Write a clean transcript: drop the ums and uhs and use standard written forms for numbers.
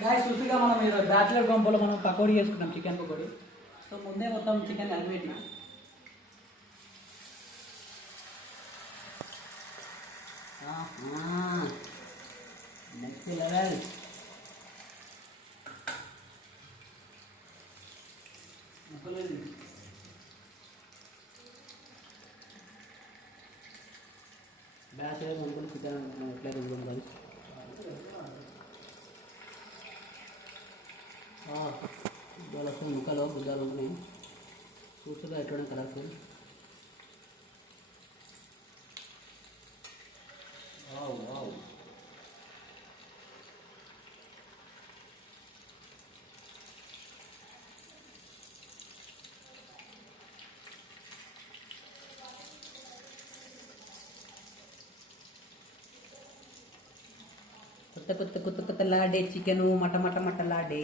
Guys చూసిగా మనం ఈరోజు bachelor గంపలో మనం పకోడీ చేసుకున్నాం, చికెన్ పకోడీ. సో ముందే మొత్తం చికెన్ కలిపెట్టిన. Next level. బ్యాచులర్ గంపలు చికెన్ అనుకున్నాం, ఎట్లా రుబ్బుకుంటాం. బుద్ధాలు ముక్కలు బుద్ధాలు ఉన్నాయి, చూస్తుగా ఎట్లా కలర్ఫుల్. కొత్త కొత్త కొత్త కొత్త లాడే చికెను మట మట మట లాడే.